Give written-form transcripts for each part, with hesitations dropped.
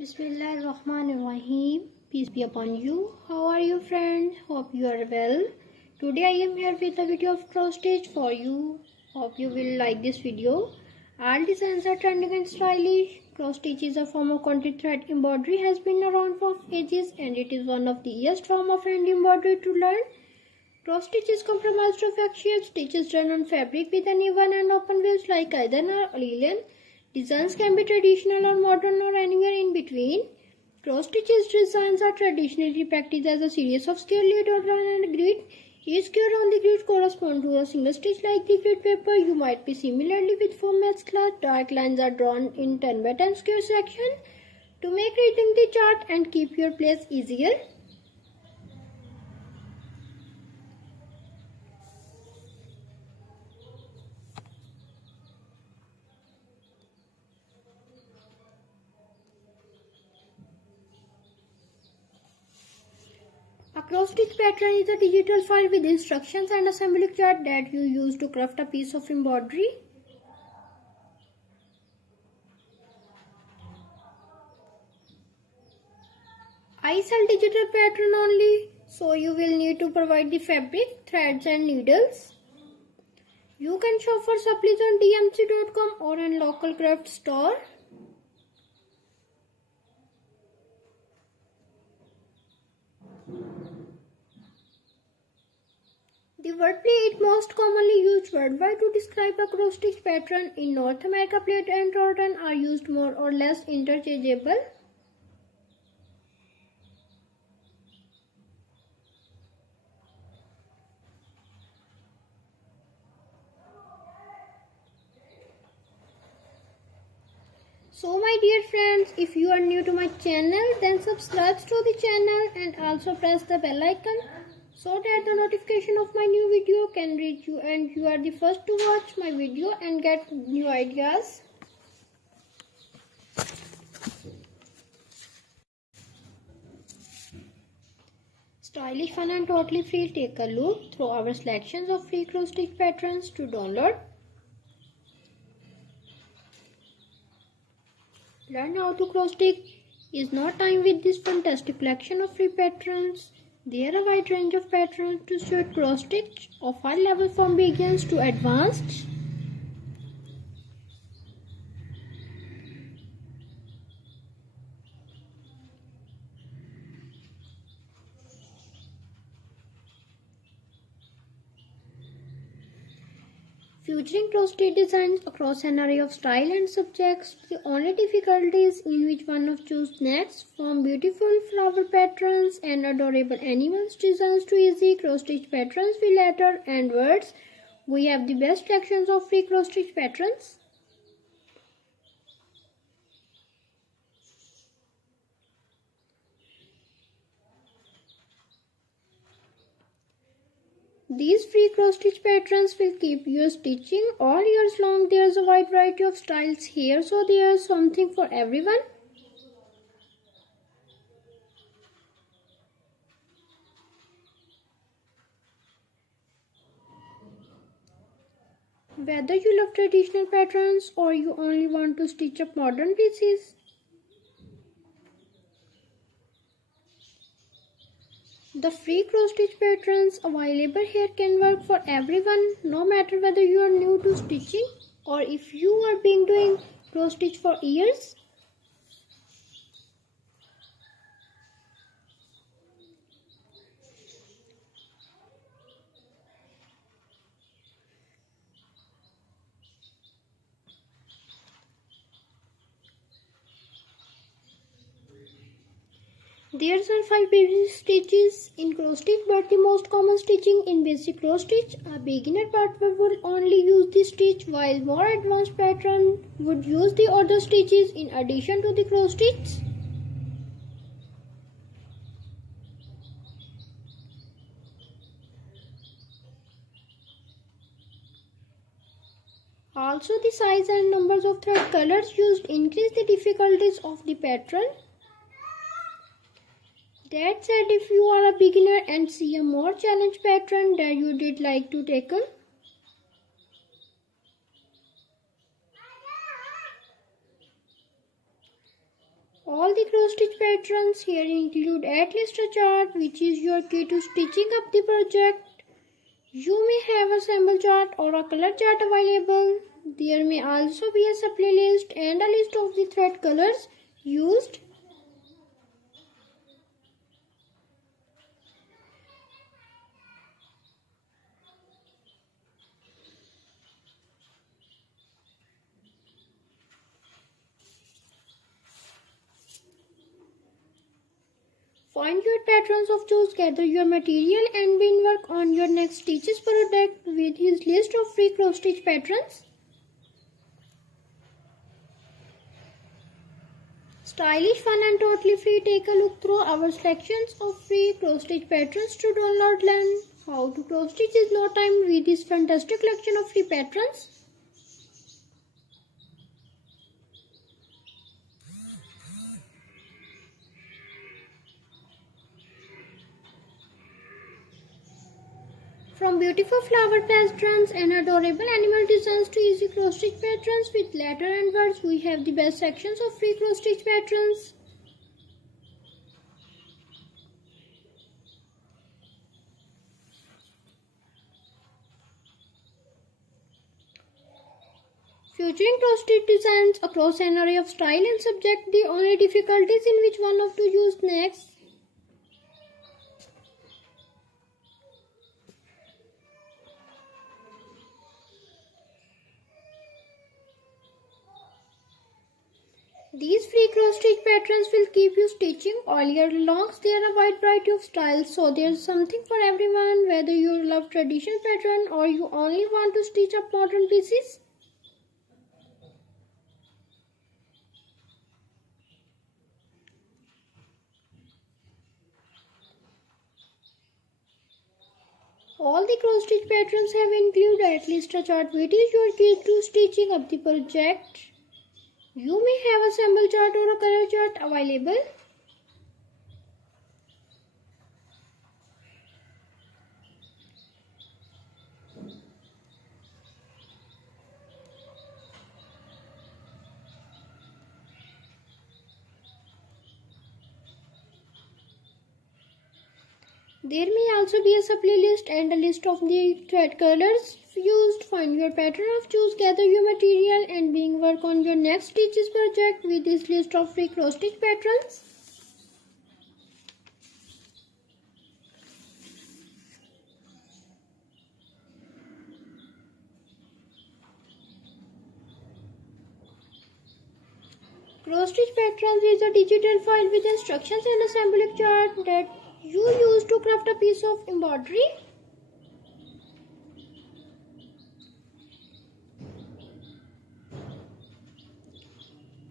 Bismillahirrahmanirrahim. Peace be upon you. How are you, friends? Hope you are well. Today I am here with a video of cross stitch for you. Hope you will like this video. All designs are trending and stylish. Cross stitch is a form of country thread embroidery, has been around for ages, and it is one of the easiest form of hand embroidery to learn. Cross stitch is comprised of axial stitches done on fabric with uneven and open waves like Aidan or Lilian. Designs can be traditional or modern or anywhere in between. Cross stitches designs are traditionally practiced as a series of square laid or run and grid. Each square on the grid corresponds to a single stitch like the grid paper. You might be similarly with foam match cloth. Dark lines are drawn in 10 by 10 square section to make reading the chart and keep your place easier. A cross stitch pattern is a digital file with instructions and assembly chart that you use to craft a piece of embroidery. I sell digital pattern only, so you will need to provide the fabric, threads and needles. You can shop for supplies on dmc.com or in local craft store. The wordplay is most commonly used worldwide to describe a cross stitch pattern. In North America, plait and tartan are used more or less interchangeable. So my dear friends, if you are new to my channel, then subscribe to the channel and also press the bell icon so that the notification of my new video can reach you and you are the first to watch my video and get new ideas. Stylish, fun and totally free. Take a look through our selections of free cross stitch patterns to download. Learn how to cross stitch is not time with this fantastic collection of free patterns. There are a wide range of patterns to suit cross stitch of all levels from beginners to advanced. Featuring cross stitch designs across an array of style and subjects, the only difficulty is in which one of choose next. From beautiful flower patterns and adorable animals designs to easy cross stitch patterns with letters and words, we have the best collections of free cross stitch patterns. These free cross stitch patterns will keep you stitching all years long. There's a wide variety of styles here, so there's something for everyone. Whether you love traditional patterns or you only want to stitch up modern pieces, the free cross stitch patterns available here can work for everyone, no matter whether you are new to stitching or if you are been doing cross stitch for years. There are 5 basic stitches in cross stitch, but the most common stitching in basic cross stitch, a beginner pattern will only use this stitch, while more advanced pattern would use the other stitches in addition to the cross stitch. Also, the size and numbers of thread colors used increase the difficulties of the pattern. That said, if you are a beginner and see a more challenged pattern that you did like to tackle, All the cross stitch patterns here include at least a chart, which is your key to stitching up the project. You may have a sample chart or a color chart available. There may also be a supply list and a list of the thread colors used. Find your patterns of choose, gather your material and begin work on your next stitches project with his list of free cross stitch patterns. Stylish, fun and totally free. Take a look through our selections of free cross stitch patterns to download. Learn how to cross stitch in no time with this fantastic collection of free patterns. From beautiful flower patterns and adorable animal designs to easy cross stitch patterns with letter and words, we have the best sections of free cross stitch patterns. Featuring cross stitch designs across an array of style and subject, the only difficulty is in which one of to use next. These free cross stitch patterns will keep you stitching all year long. There are a wide variety of styles, so there's something for everyone, whether you love traditional pattern or you only want to stitch up modern pieces. All the cross stitch patterns have included at least a chart, which is your key to stitching up the project. You may have a sample chart or a color chart available. There may also be a supply list and a list of the thread colors used. Find your pattern of choose, gather your material and begin work on your next stitches project with this list of free cross stitch patterns. Cross stitch patterns is a digital file with instructions and assembly chart that you use to craft a piece of embroidery.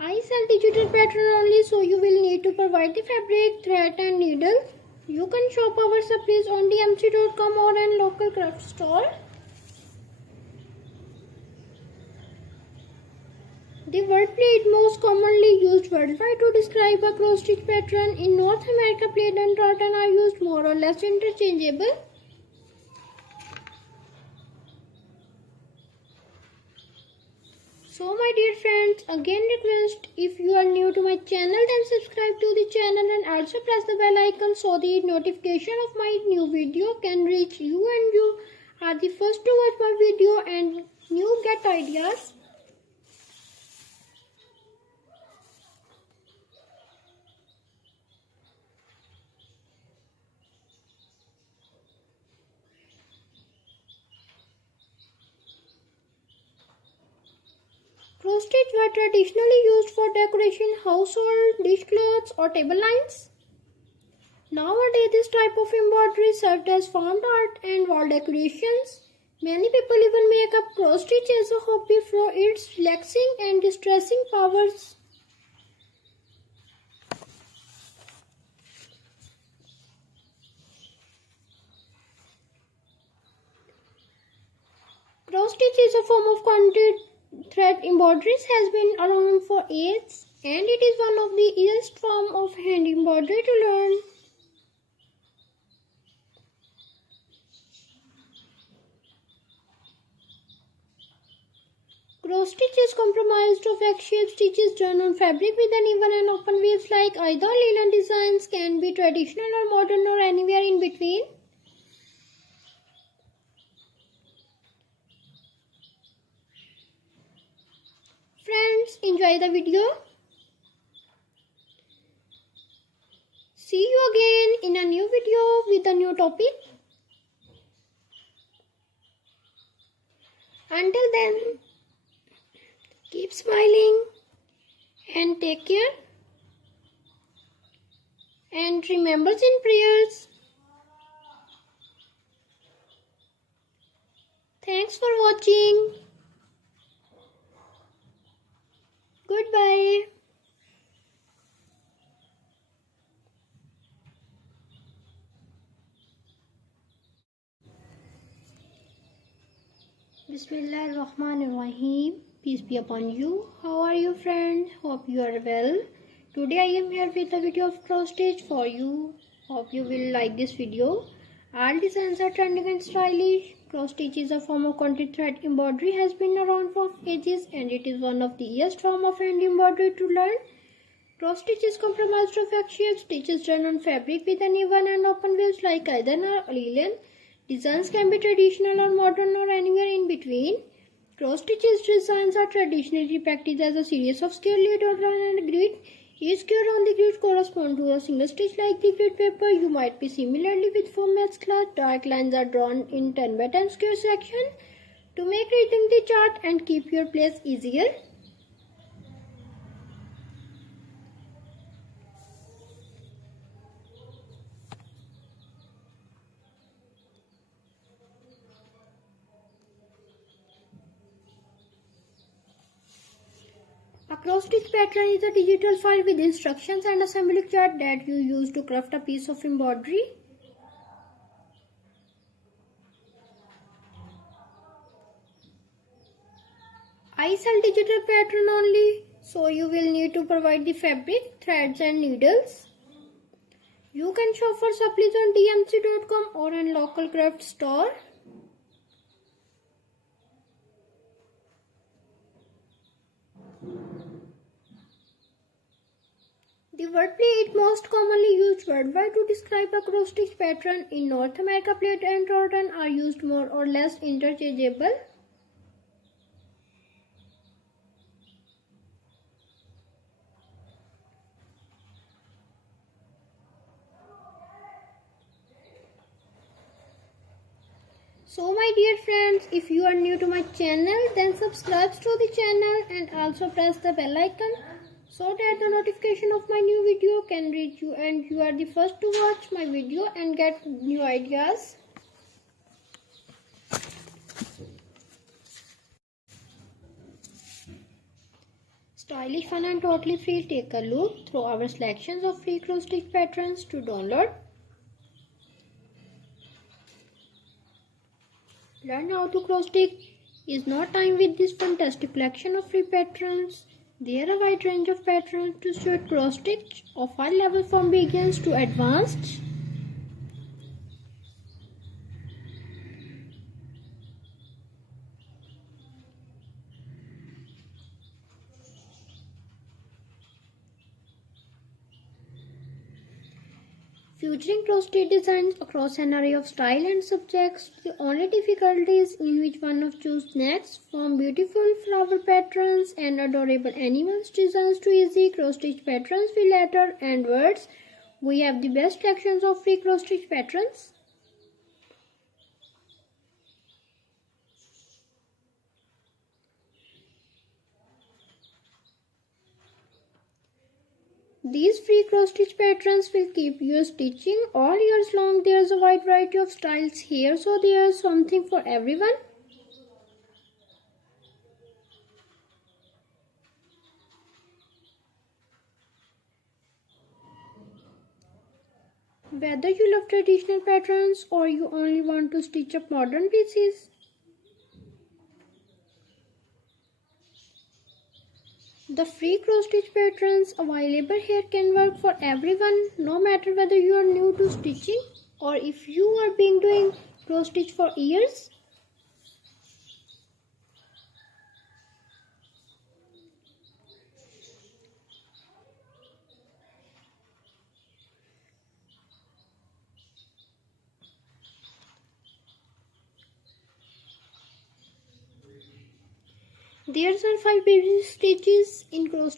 I sell digital pattern only, so you will need to provide the fabric, thread and needle. You can shop our supplies on dmc.com or in local craft store. The word plaid, most commonly used worldwide to describe a cross stitch pattern. In North America, plaid and tartan are used more or less interchangeable. So my dear friends, again request, if you are new to my channel, then subscribe to the channel and also press the bell icon so the notification of my new video can reach you and you are the first to watch my video and new get ideas. Cross stitch were traditionally used for decoration, household, dishcloths or table lines. Nowadays, this type of embroidery served as farm art and wall decorations. Many people even make up cross stitch as a hobby for its relaxing and distressing powers. Cross stitch is a form of connected thread embroideries, has been around for ages and it is one of the easiest form of hand embroidery to learn. Cross stitch is comprised of X-shaped stitches done on fabric with uneven and open weaves like either linen designs can be traditional or modern or anywhere in between. Friends, enjoy the video. See you again in a new video with a new topic. Until then, keep smiling and take care. And remember in prayers. Thanks for watching. Goodbye. Bismillahirrahmanirrahim. Peace be upon you. How are you, friend? Hope you are well. Today I am here with a video of cross stitch for you. Hope you will like this video. All designs are trending and stylish. Cross stitch is a form of country thread embroidery, has been around for ages, and it is one of the easiest form of hand embroidery to learn. Cross stitch is comprised of X-shaped stitches done on fabric with uneven and open waves like either or linen. Designs can be traditional or modern or anywhere in between. Cross stitches designs are traditionally practiced as a series of square lead or line and grid. Each square on the grid corresponds to a single stitch like the grid paper. You might be similarly with foam mesh cloth. Dark lines are drawn in 10 by 10 square section to make reading the chart and keep your place easier. A cross stitch pattern is a digital file with instructions and assembly chart that you use to craft a piece of embroidery. I sell digital pattern only, so you will need to provide the fabric, threads and needles. You can shop for supplies on dmc.com or in local craft store. The wordplay is most commonly used worldwide to describe a cross stitch pattern. In North America, plait and tartan are used more or less interchangeable. So my dear friends, if you are new to my channel, then subscribe to the channel and also press the bell icon so that the notification of my new video can reach you and you are the first to watch my video and get new ideas. Stylish, fun and totally free. Take a look through our selections of free cross stitch patterns to download. Learn how to cross stitch is not time with this fantastic collection of free patterns. There are a wide range of patterns to suit cross stitch of all levels from beginners to advanced. Featuring cross stitch designs across an array of style and subjects, the only difficulty is in which one of choose next. From beautiful flower patterns and adorable animals designs to easy cross stitch patterns with letters and words, we have the best collections of free cross stitch patterns. These free cross stitch patterns will keep you stitching all years long. There is a wide variety of styles here, so there is something for everyone. Whether you love traditional patterns or you only want to stitch up modern pieces, the free cross stitch patterns available here can work for everyone, no matter whether you are new to stitching or if you are been doing cross stitch for years. There are 5 baby stitches in cross